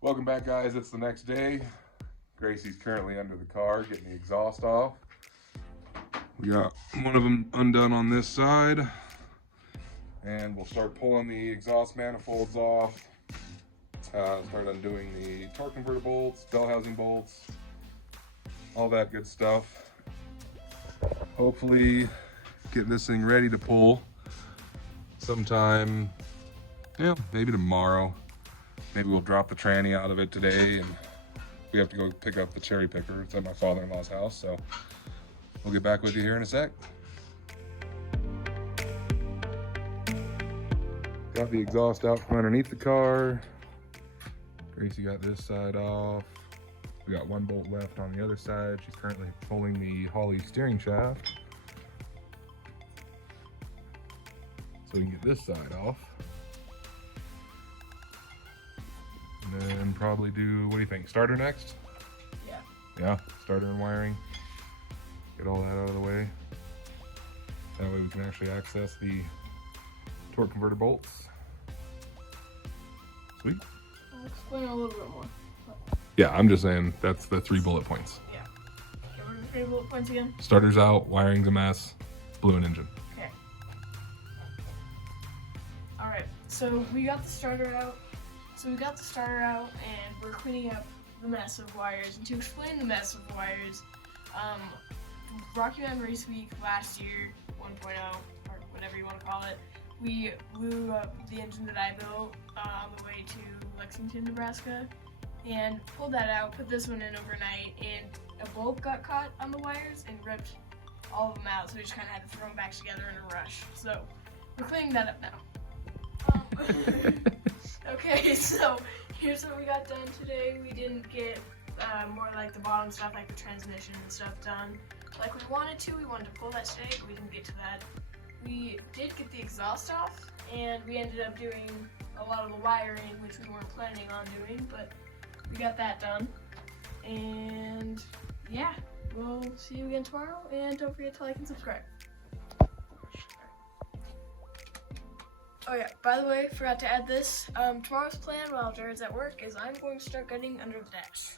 Welcome back, guys. It's the next day. Gracie's currently under the car getting the exhaust off. We got one of them undone on this side, and we'll start pulling the exhaust manifolds off. Start undoing the torque converter bolts, bell housing bolts, all that good stuff. Hopefully get this thing ready to pull sometime, maybe tomorrow. Maybe we'll drop the tranny out of it today, and we have to go pick up the cherry picker. It's at my father-in-law's house, so we'll get back with you here in a sec. Got the exhaust out from underneath the car. Gracie got this side off. We got one bolt left on the other side. She's currently pulling the Holly steering shaft, so we can get this side off. And then probably do, what do you think, starter next? Yeah. Yeah, starter and wiring. Get all that out of the way. That way we can actually access the torque converter bolts. Sweet. I'll explain a little bit more. Yeah, I'm just saying that's the 3 bullet points. Yeah. Okay, what are the 3 bullet points again? Starter's out, wiring's a mess, blew an engine. Okay. Alright, so we got the starter out. And we're cleaning up the mess of wires. And to explain the mess of wires, Rocky Mountain Race Week last year, 1.0, or whatever you want to call it, we blew up the engine that I built on the way to Lexington, Nebraska, and pulled that out, put this one in overnight, and a bolt got caught on the wires and ripped all of them out, so we just kind of had to throw them back together in a rush. So we're cleaning that up now. Okay, so here's what we got done today. We didn't get more like the bottom stuff, like the transmission and stuff done like we wanted to. We wanted to pull that today, but we didn't get to that. We did get the exhaust off, and we ended up doing a lot of the wiring, which we weren't planning on doing, but we got that done. And yeah, we'll see you again tomorrow, and don't forget to like and subscribe. Oh yeah, by the way, forgot to add this. Tomorrow's plan while Jared's at work is I'm going to start getting under the dash.